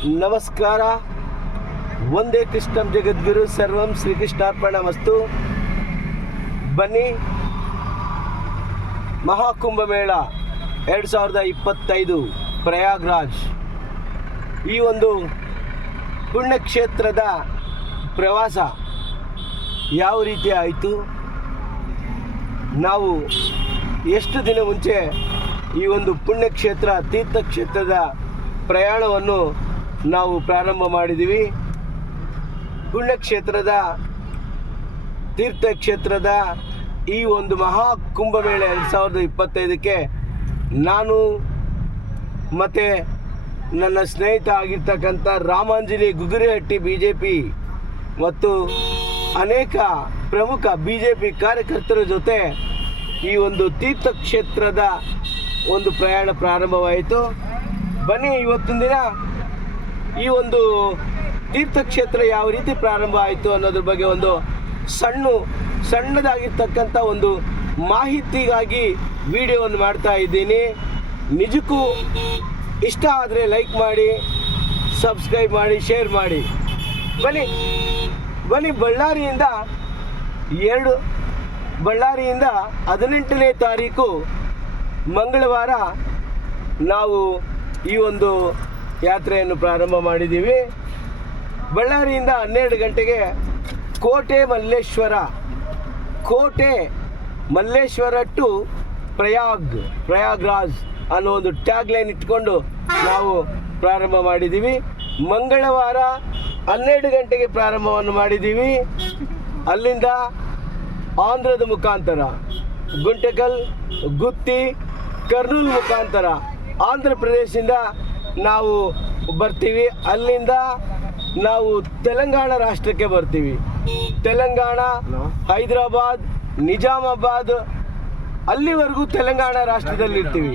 ನಮಸ್ಕಾರ. ಒಂದೇ ಕೃಷ್ಣಂ ಜಗದ್ಗುರು ಸರ್ವಂ ಶ್ರೀಕೃಷ್ಣಾರ್ಪಣಮಸ್ತು. ಬನ್ನಿ, ಮಹಾಕುಂಭಮೇಳ 2025 ಪ್ರಯಾಗ್ರಾಜ್ ಈ ಒಂದು ಪುಣ್ಯಕ್ಷೇತ್ರದ ಪ್ರವಾಸ ಯಾವ ರೀತಿ ಆಯಿತು, ನಾವು ಎಷ್ಟು ದಿನ ಮುಂಚೆ ಈ ಒಂದು ಪುಣ್ಯಕ್ಷೇತ್ರ ತೀರ್ಥಕ್ಷೇತ್ರದ ಪ್ರಯಾಣವನ್ನು ನಾವು ಪ್ರಾರಂಭ ಮಾಡಿದ್ದೀವಿ. ಪುಣ್ಯಕ್ಷೇತ್ರದ ತೀರ್ಥಕ್ಷೇತ್ರದ ಈ ಒಂದು ಮಹಾಕುಂಭಮೇಳ 2025ಕ್ಕೆ ನಾನು ಮತ್ತು ನನ್ನ ಸ್ನೇಹಿತ ಆಗಿರ್ತಕ್ಕಂಥ ರಾಮಾಂಜಲಿ ಗುಗುರಿಹಟ್ಟಿ BJP ಮತ್ತು ಅನೇಕ ಪ್ರಮುಖ BJP ಕಾರ್ಯಕರ್ತರ ಜೊತೆ ಈ ಒಂದು ತೀರ್ಥಕ್ಷೇತ್ರದ ಒಂದು ಪ್ರಯಾಣ ಪ್ರಾರಂಭವಾಯಿತು. ಬನ್ನಿ, ಇವತ್ತಿನ ದಿನ ಈ ಒಂದು ತೀರ್ಥಕ್ಷೇತ್ರ ಯಾವ ರೀತಿ ಪ್ರಾರಂಭ ಆಯಿತು ಅನ್ನೋದ್ರ ಬಗ್ಗೆ ಒಂದು ಸಣ್ಣದಾಗಿರ್ತಕ್ಕಂಥ ಒಂದು ಮಾಹಿತಿಗಾಗಿ ವಿಡಿಯೋವನ್ನು ಮಾಡ್ತಾ ಇದ್ದೀನಿ. ನಿಜಕ್ಕೂ ಇಷ್ಟ ಆದರೆ ಲೈಕ್ ಮಾಡಿ, ಸಬ್ಸ್ಕ್ರೈಬ್ ಮಾಡಿ, ಶೇರ್ ಮಾಡಿ. ಬನ್ನಿ, ಬಳ್ಳಾರಿಯಿಂದ 18ನೇ ತಾರೀಕು ಮಂಗಳವಾರ ನಾವು ಈ ಒಂದು ಯಾತ್ರೆಯನ್ನು ಪ್ರಾರಂಭ ಮಾಡಿದ್ದೀವಿ. ಬಳ್ಳಾರಿಯಿಂದ 12 ಗಂಟೆಗೆ ಕೋಟೆ ಮಲ್ಲೇಶ್ವರ ಟು ಪ್ರಯಾಗ್ರಾಜ್ ಅನ್ನೋ ಒಂದು ಟ್ಯಾಗ್ಲೈನ್ ಇಟ್ಕೊಂಡು ನಾವು ಪ್ರಾರಂಭ ಮಾಡಿದ್ದೀವಿ. ಮಂಗಳವಾರ 12 ಗಂಟೆಗೆ ಪ್ರಾರಂಭವನ್ನು ಮಾಡಿದ್ದೀವಿ. ಅಲ್ಲಿಂದ ಆಂಧ್ರದ ಮುಖಾಂತರ ಗುಂಟಕಲ್, ಗುತ್ತಿ, ಕರ್ನೂಲ್ ಮುಖಾಂತರ ಆಂಧ್ರ ಪ್ರದೇಶದಿಂದ ನಾವು ಬರ್ತೀವಿ. ಅಲ್ಲಿಂದ ನಾವು ತೆಲಂಗಾಣ ರಾಷ್ಟ್ರಕ್ಕೆ ಬರ್ತೀವಿ. ತೆಲಂಗಾಣ, ಹೈದರಾಬಾದ್, ನಿಜಾಮಾಬಾದ್ ಅಲ್ಲಿವರೆಗೂ ತೆಲಂಗಾಣ ರಾಷ್ಟ್ರದಲ್ಲಿ ಇರ್ತೀವಿ.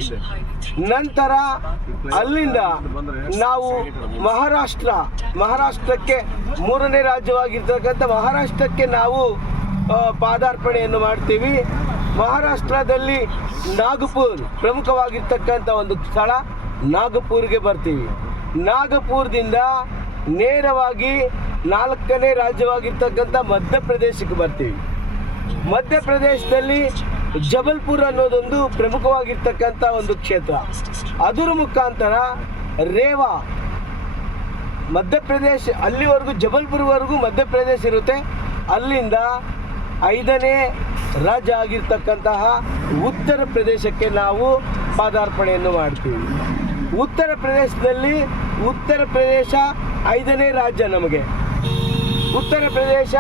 ನಂತರ ಅಲ್ಲಿಂದ ನಾವು ಮಹಾರಾಷ್ಟ್ರಕ್ಕೆ 3ನೇ ರಾಜ್ಯವಾಗಿರ್ತಕ್ಕಂಥ ಮಹಾರಾಷ್ಟ್ರಕ್ಕೆ ನಾವು ಪಾದಾರ್ಪಣೆಯನ್ನು ಮಾಡ್ತೀವಿ. ಮಹಾರಾಷ್ಟ್ರದಲ್ಲಿ ನಾಗಪುರ್ ಪ್ರಮುಖವಾಗಿರ್ತಕ್ಕಂಥ ಒಂದು ಸ್ಥಳ, ನಾಗಪುರ್ಗೆ ಬರ್ತೀವಿ. ನಾಗಪುರದಿಂದ ನೇರವಾಗಿ 4ನೇ ರಾಜ್ಯವಾಗಿರ್ತಕ್ಕಂಥ ಮಧ್ಯಪ್ರದೇಶಕ್ಕೆ ಬರ್ತೀವಿ. ಮಧ್ಯಪ್ರದೇಶದಲ್ಲಿ ಜಬಲ್ಪುರ್ ಅನ್ನೋದೊಂದು ಪ್ರಮುಖವಾಗಿರ್ತಕ್ಕಂಥ ಒಂದು ಕ್ಷೇತ್ರ. ಅದರ ಮುಖಾಂತರ ರೇವಾ, ಮಧ್ಯಪ್ರದೇಶ, ಅಲ್ಲಿವರೆಗೂ ಜಬಲ್ಪುರ್ವರೆಗೂ ಮಧ್ಯಪ್ರದೇಶ ಇರುತ್ತೆ. ಅಲ್ಲಿಂದ 5ನೇ ರಾಜ್ಯ ಆಗಿರ್ತಕ್ಕಂತಹ ಉತ್ತರ ಪ್ರದೇಶಕ್ಕೆ ನಾವು ಪಾದಾರ್ಪಣೆಯನ್ನು ಮಾಡ್ತೀವಿ. ಉತ್ತರ ಪ್ರದೇಶದಲ್ಲಿ ಉತ್ತರ ಪ್ರದೇಶ 5ನೇ ರಾಜ್ಯ. ನಮಗೆ ಉತ್ತರ ಪ್ರದೇಶ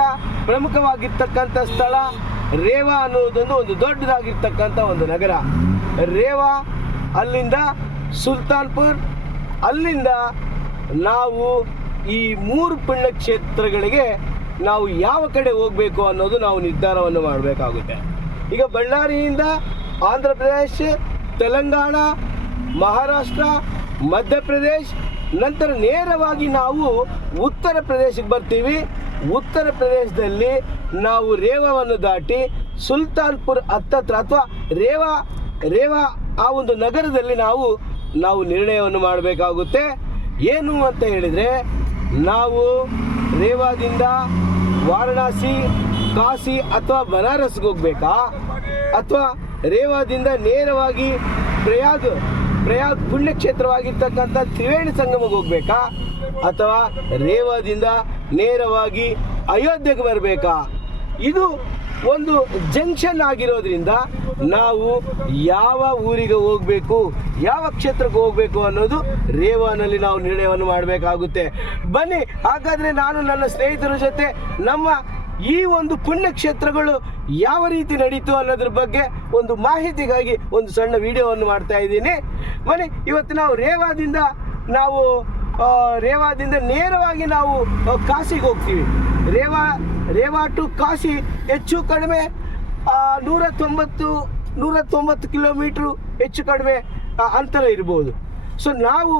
ಪ್ರಮುಖವಾಗಿರ್ತಕ್ಕಂಥ ಸ್ಥಳ ರೇವಾ ಅನ್ನೋದೊಂದು ಒಂದು ದೊಡ್ಡದಾಗಿರ್ತಕ್ಕಂಥ ಒಂದು ನಗರ ರೇವಾ. ಅಲ್ಲಿಂದ ಸುಲ್ತಾನ್ಪುರ್, ಅಲ್ಲಿಂದ ನಾವು ಈ 3 ಪುಣ್ಯಕ್ಷೇತ್ರಗಳಿಗೆ ನಾವು ಯಾವ ಕಡೆ ಹೋಗಬೇಕು ಅನ್ನೋದು ನಾವು ನಿರ್ಧಾರವನ್ನು ಮಾಡಬೇಕಾಗುತ್ತೆ. ಈಗ ಬಳ್ಳಾರಿಯಿಂದ ಆಂಧ್ರ ಪ್ರದೇಶ, ತೆಲಂಗಾಣ, ಮಹಾರಾಷ್ಟ್ರ, ಮಧ್ಯಪ್ರದೇಶ್, ನಂತರ ನೇರವಾಗಿ ನಾವು ಉತ್ತರ ಪ್ರದೇಶಕ್ಕೆ ಬರ್ತೀವಿ. ಉತ್ತರ ಪ್ರದೇಶದಲ್ಲಿ ನಾವು ರೇವಾವನ್ನು ದಾಟಿ ಸುಲ್ತಾನ್ಪುರ್ ಹತ್ತತ್ರ ಅಥವಾ ರೇವಾ ಆ ಒಂದು ನಗರದಲ್ಲಿ ನಾವು ನಿರ್ಣಯವನ್ನು ಮಾಡಬೇಕಾಗುತ್ತೆ. ಏನು ಅಂತ ಹೇಳಿದರೆ, ನಾವು ರೇವಾದಿಂದ ವಾರಣಾಸಿ, ಕಾಶಿ ಅಥವಾ ಬನಾರಸ್ಗೆ ಹೋಗ್ಬೇಕಾ, ಅಥವಾ ರೇವಾದಿಂದ ನೇರವಾಗಿ ಪ್ರಯಾಗ್ ಪುಣ್ಯಕ್ಷೇತ್ರವಾಗಿರ್ತಕ್ಕಂಥ ತ್ರಿವೇಣಿ ಸಂಗಮಕ್ಕೆ ಹೋಗ್ಬೇಕಾ, ಅಥವಾ ರೇವಾದಿಂದ ನೇರವಾಗಿ ಅಯೋಧ್ಯೆಗೆ ಬರಬೇಕಾ? ಇದು ಒಂದು ಜಂಕ್ಷನ್ ಆಗಿರೋದ್ರಿಂದ ನಾವು ಯಾವ ಊರಿಗೆ ಹೋಗಬೇಕು, ಯಾವ ಕ್ಷೇತ್ರಕ್ಕೆ ಹೋಗಬೇಕು ಅನ್ನೋದು ರೇವಾನಲ್ಲಿ ನಾವು ನಿರ್ಣಯವನ್ನು ಮಾಡಬೇಕಾಗುತ್ತೆ. ಬನ್ನಿ, ಹಾಗಾದರೆ ನಾನು ನನ್ನ ಸ್ನೇಹಿತರ ಜೊತೆ ನಮ್ಮ ಈ ಒಂದು ಪುಣ್ಯಕ್ಷೇತ್ರಗಳು ಯಾವ ರೀತಿ ನಡೀತು ಅನ್ನೋದ್ರ ಬಗ್ಗೆ ಒಂದು ಮಾಹಿತಿಗಾಗಿ ಒಂದು ಸಣ್ಣ ವಿಡಿಯೋವನ್ನು ಮಾಡ್ತಾ ಇದ್ದೀನಿ. ಬನ್ನಿ, ಇವತ್ತು ನಾವು ರೇವಾದಿಂದ ನೇರವಾಗಿ ನಾವು ಕಾಶಿಗೆ ಹೋಗ್ತೀವಿ. ರೇವಾ ಟು ಕಾಶಿ ಹೆಚ್ಚು ಕಡಿಮೆ 190 ಕಿಲೋಮೀಟ್ರು ಹೆಚ್ಚು ಕಡಿಮೆ ಅಂತರ ಇರ್ಬೋದು. ಸೊ ನಾವು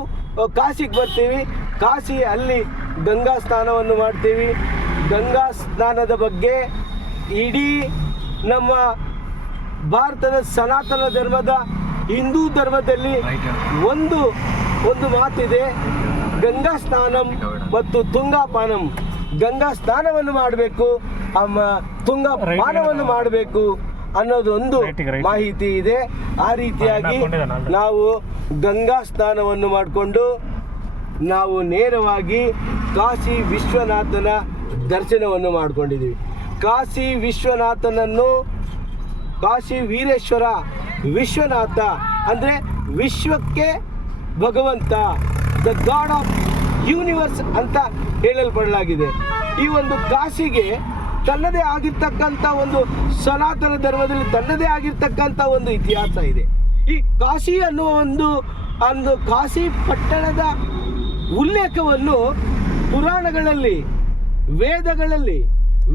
ಕಾಶಿಗೆ ಬರ್ತೀವಿ. ಕಾಶಿ, ಅಲ್ಲಿ ಗಂಗಾ ಸ್ನಾನವನ್ನು ಮಾಡ್ತೀವಿ. ಗಂಗಾ ಸ್ನಾನದ ಬಗ್ಗೆ ಇಡೀ ನಮ್ಮ ಭಾರತದ ಸನಾತನ ಧರ್ಮದ ಹಿಂದೂ ಧರ್ಮದಲ್ಲಿ ಒಂದು ಮಾತಿದೆ, ಗಂಗಾ ಸ್ನಾನಂ ಮತ್ತು ತುಂಗಾಪಾನಂ, ಗಂಗಾ ಸ್ನಾನವನ್ನು ಮಾಡಬೇಕು, ತುಂಗಾ ಪಾನವನ್ನು ಮಾಡಬೇಕು ಅನ್ನೋದು ಒಂದು ಮಾಹಿತಿ ಇದೆ. ಆ ರೀತಿಯಾಗಿ ನಾವು ಗಂಗಾ ಸ್ನಾನವನ್ನು ಮಾಡಿಕೊಂಡು ನಾವು ನೇರವಾಗಿ ಕಾಶಿ ವಿಶ್ವನಾಥನ ದರ್ಶನವನ್ನು ಮಾಡಿಕೊಂಡಿದ್ದೀವಿ. ಕಾಶಿ ವಿಶ್ವನಾಥನನ್ನು, ಕಾಶಿ ವೀರೇಶ್ವರ ವಿಶ್ವನಾಥ ಅಂದರೆ ವಿಶ್ವಕ್ಕೆ ಭಗವಂತ, ದ ಗಾಡ್ ಆಫ್ ಯೂನಿವರ್ಸ್ ಅಂತ ಹೇಳಲ್ಪಡಲಾಗಿದೆ. ಈ ಒಂದು ಕಾಶಿಗೆ ತನ್ನದೇ ಆಗಿರ್ತಕ್ಕಂಥ ಒಂದು ಸನಾತನ ಧರ್ಮದಲ್ಲಿ ತನ್ನದೇ ಆಗಿರ್ತಕ್ಕಂಥ ಒಂದು ಇತಿಹಾಸ ಇದೆ. ಈ ಕಾಶಿ ಅನ್ನುವ ಒಂದು ಕಾಶಿ ಪಟ್ಟಣದ ಉಲ್ಲೇಖವನ್ನು ಪುರಾಣಗಳಲ್ಲಿ, ವೇದಗಳಲ್ಲಿ,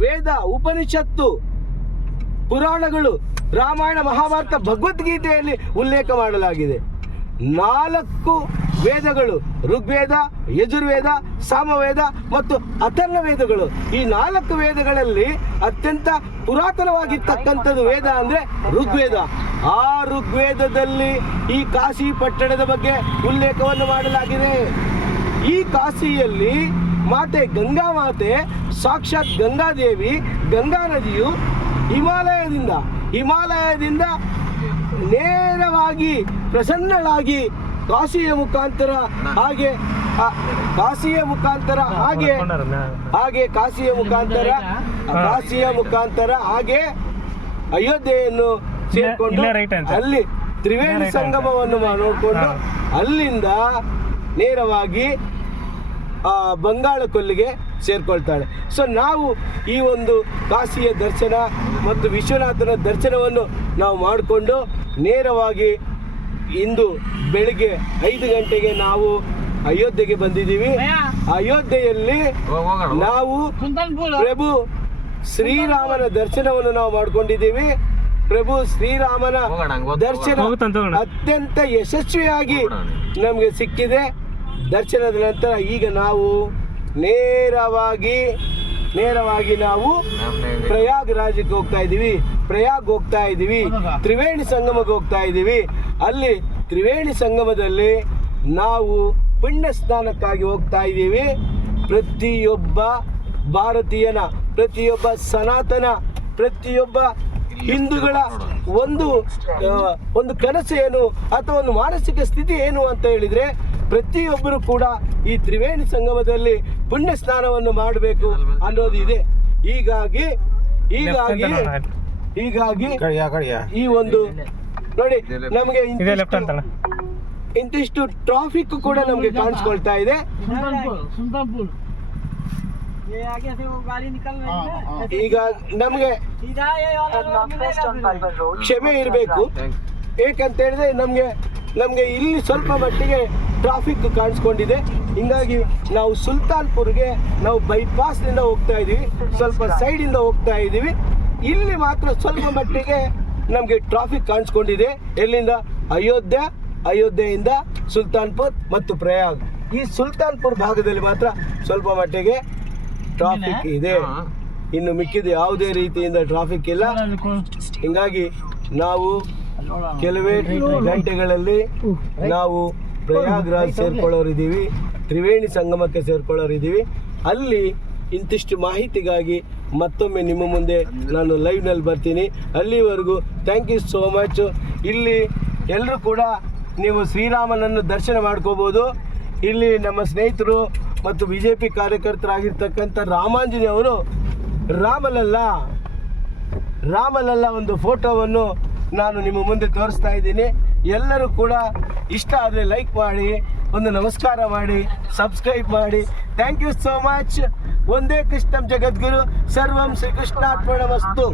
ವೇದ ಉಪನಿಷತ್ತು ಪುರಾಣಗಳು, ರಾಮಾಯಣ, ಮಹಾಭಾರತ, ಭಗವದ್ಗೀತೆಯಲ್ಲಿ ಉಲ್ಲೇಖ ಮಾಡಲಾಗಿದೆ. 4 ವೇದಗಳು, ಋಗ್ವೇದ, ಯಜುರ್ವೇದ, ಸಾಮವೇದ ಮತ್ತು ಅಥರ್ವ ವೇದಗಳು. ಈ 4 ವೇದಗಳಲ್ಲಿ ಅತ್ಯಂತ ಪುರಾತನವಾಗಿರ್ತಕ್ಕಂಥದ್ದು ವೇದ ಅಂದರೆ ಋಗ್ವೇದ. ಆ ಋಗ್ವೇದದಲ್ಲಿ ಈ ಕಾಶಿ ಪಟ್ಟಣದ ಬಗ್ಗೆ ಉಲ್ಲೇಖವನ್ನು ಮಾಡಲಾಗಿದೆ. ಈ ಕಾಶಿಯಲ್ಲಿ ಮಾತೆ ಗಂಗಾ ಮಾತೆ, ಸಾಕ್ಷಾತ್ ಗಂಗಾದೇವಿ, ಗಂಗಾ ನದಿಯು ಹಿಮಾಲಯದಿಂದ ನೇರವಾಗಿ ಪ್ರಸನ್ನಳಾಗಿ ಕಾಶಿಯ ಮುಖಾಂತರ ಹಾಗೆ ಅಯೋಧ್ಯೆಯನ್ನು ಸೇರಿಕೊಂಡು ಅಲ್ಲಿ ತ್ರಿವೇಣಿ ಸಂಗಮವನ್ನು ನೋಡಿಕೊಂಡು ಅಲ್ಲಿಂದ ನೇರವಾಗಿ ಬಂಗಾಳ ಕೊಲ್ಲಿಗೆ ಸೇರ್ಕೊಳ್ತಾಳೆ. ಸೊ ನಾವು ಈ ಒಂದು ಕಾಶಿಯ ದರ್ಶನ ಮತ್ತು ವಿಶ್ವನಾಥನ ದರ್ಶನವನ್ನು ನಾವು ಮಾಡಿಕೊಂಡು ನೇರವಾಗಿ ಇಂದು ಬೆಳಿಗ್ಗೆ 5 ಗಂಟೆಗೆ ನಾವು ಅಯೋಧ್ಯೆಗೆ ಬಂದಿದ್ದೀವಿ. ಅಯೋಧ್ಯೆಯಲ್ಲಿ ನಾವು ಪ್ರಭು ಶ್ರೀರಾಮನ ದರ್ಶನವನ್ನು ನಾವು ಮಾಡ್ಕೊಂಡಿದ್ದೀವಿ. ಪ್ರಭು ಶ್ರೀರಾಮನ ದರ್ಶನ ಅತ್ಯಂತ ಯಶಸ್ವಿಯಾಗಿ ನಮಗೆ ಸಿಕ್ಕಿದೆ. ದರ್ಶನದ ನಂತರ ಈಗ ನಾವು ನೇರವಾಗಿ ನಾವು ಪ್ರಯಾಗ್ರಾಜ್ಗೆ ಹೋಗ್ತಾ ಇದ್ದೀವಿ. ತ್ರಿವೇಣಿ ಸಂಗಮಕ್ಕೆ ಹೋಗ್ತಾ ಇದ್ದೀವಿ. ಅಲ್ಲಿ ತ್ರಿವೇಣಿ ಸಂಗಮದಲ್ಲಿ ನಾವು ಪುಣ್ಯ ಸ್ನಾನಕ್ಕಾಗಿ ಹೋಗ್ತಾ ಇದ್ದೀವಿ. ಪ್ರತಿಯೊಬ್ಬ ಭಾರತೀಯನ, ಪ್ರತಿಯೊಬ್ಬ ಸನಾತನ, ಪ್ರತಿಯೊಬ್ಬ ಹಿಂದೂಗಳ ಒಂದು ಕನಸು ಏನು ಅಥವಾ ಒಂದು ಮಾನಸಿಕ ಸ್ಥಿತಿ ಏನು ಅಂತ ಹೇಳಿದರೆ ಪ್ರತಿಯೊಬ್ಬರು ಕೂಡ ಈ ತ್ರಿವೇಣಿ ಸಂಗಮದಲ್ಲಿ ಪುಣ್ಯ ಸ್ನಾನವನ್ನು ಮಾಡಬೇಕು ಅನ್ನೋದು ಇದೆ. ಹೀಗಾಗಿ ಈ ಒಂದು ನೋಡಿ ನಮಗೆ ಇಂತಿಷ್ಟು ಟ್ರಾಫಿಕ್ ಕೂಡ ನಮಗೆ ಕಾಣಿಸ್ಕೊಳ್ತಾ ಇದೆ. ಈಗ ನಮಗೆ ಕ್ಷಮೆ ಇರಬೇಕು. ಏಕಂತ ಹೇಳಿದ್ರೆ ನಮಗೆ ಇಲ್ಲಿ ಸ್ವಲ್ಪ ಮಟ್ಟಿಗೆ ಟ್ರಾಫಿಕ್ ಕಾಣಿಸ್ಕೊಂಡಿದೆ. ಹಿಂಗಾಗಿ ನಾವು ಸುಲ್ತಾನ್ಪುರ್ಗೆ ನಾವು ಬೈಪಾಸ್ನಿಂದ ಹೋಗ್ತಾ ಇದ್ದೀವಿ, ಸ್ವಲ್ಪ ಸೈಡಿಂದ ಹೋಗ್ತಾ ಇದ್ದೀವಿ. ಇಲ್ಲಿ ಮಾತ್ರ ಸ್ವಲ್ಪ ಮಟ್ಟಿಗೆ ನಮಗೆ ಟ್ರಾಫಿಕ್ ಕಾಣಿಸ್ಕೊಂಡಿದೆ. ಎಲ್ಲಿಂದ? ಅಯೋಧ್ಯೆಯಿಂದ ಸುಲ್ತಾನ್ಪುರ್ ಮತ್ತು ಪ್ರಯಾಗ್. ಈ ಸುಲ್ತಾನ್ಪುರ್ ಭಾಗದಲ್ಲಿ ಮಾತ್ರ ಸ್ವಲ್ಪ ಮಟ್ಟಿಗೆ ಟ್ರಾಫಿಕ್ ಇದೆ. ಇನ್ನು ಮಿಕ್ಕಿದ ಯಾವುದೇ ರೀತಿಯಿಂದ ಟ್ರಾಫಿಕ್ ಇಲ್ಲ. ಹಿಂಗಾಗಿ ನಾವು ಕೆಲವೇ ಗಂಟೆಗಳಲ್ಲಿ ನಾವು ಪ್ರಯಾಗ್ರಾಜ್ ಸೇರ್ಕೊಳ್ಳೋರಿದ್ದೀವಿ, ತ್ರಿವೇಣಿ ಸಂಗಮಕ್ಕೆ ಸೇರ್ಕೊಳ್ಳೋರಿದ್ದೀವಿ. ಅಲ್ಲಿ ಇಂತಿಷ್ಟು ಮಾಹಿತಿಗಾಗಿ ಮತ್ತೊಮ್ಮೆ ನಿಮ್ಮ ಮುಂದೆ ನಾನು ಲೈವ್ನಲ್ಲಿ ಬರ್ತೀನಿ. ಅಲ್ಲಿವರೆಗೂ ಥ್ಯಾಂಕ್ ಯು ಸೋ ಮಚ್. ಇಲ್ಲಿ ಎಲ್ಲರೂ ಕೂಡ ನೀವು ಶ್ರೀರಾಮನನ್ನು ದರ್ಶನ ಮಾಡ್ಕೋಬೋದು. ಇಲ್ಲಿ ನಮ್ಮ ಸ್ನೇಹಿತರು ಮತ್ತು BJP ಕಾರ್ಯಕರ್ತರಾಗಿರ್ತಕ್ಕಂಥ ರಾಮಾಂಜನೇಯವರು ರಾಮಲಲ್ಲ ಒಂದು ಫೋಟೋವನ್ನು ನಾನು ನಿಮ್ಮ ಮುಂದೆ ತೋರಿಸ್ತಾ ಇದ್ದೀನಿ. ಎಲ್ಲರೂ ಕೂಡ ಇಷ್ಟ ಆದರೆ ಲೈಕ್ ಮಾಡಿ, ಒಂದು ನಮಸ್ಕಾರ ಮಾಡಿ, ಸಬ್ಸ್ಕ್ರೈಬ್ ಮಾಡಿ. Thank you so much. ಒಂದೇ ಕೃಷ್ಣಂ ಜಗದ್ಗುರು, ಸರ್ವಂ ಶ್ರೀಕೃಷ್ಣಾರ್ಪಣಮಸ್ತು.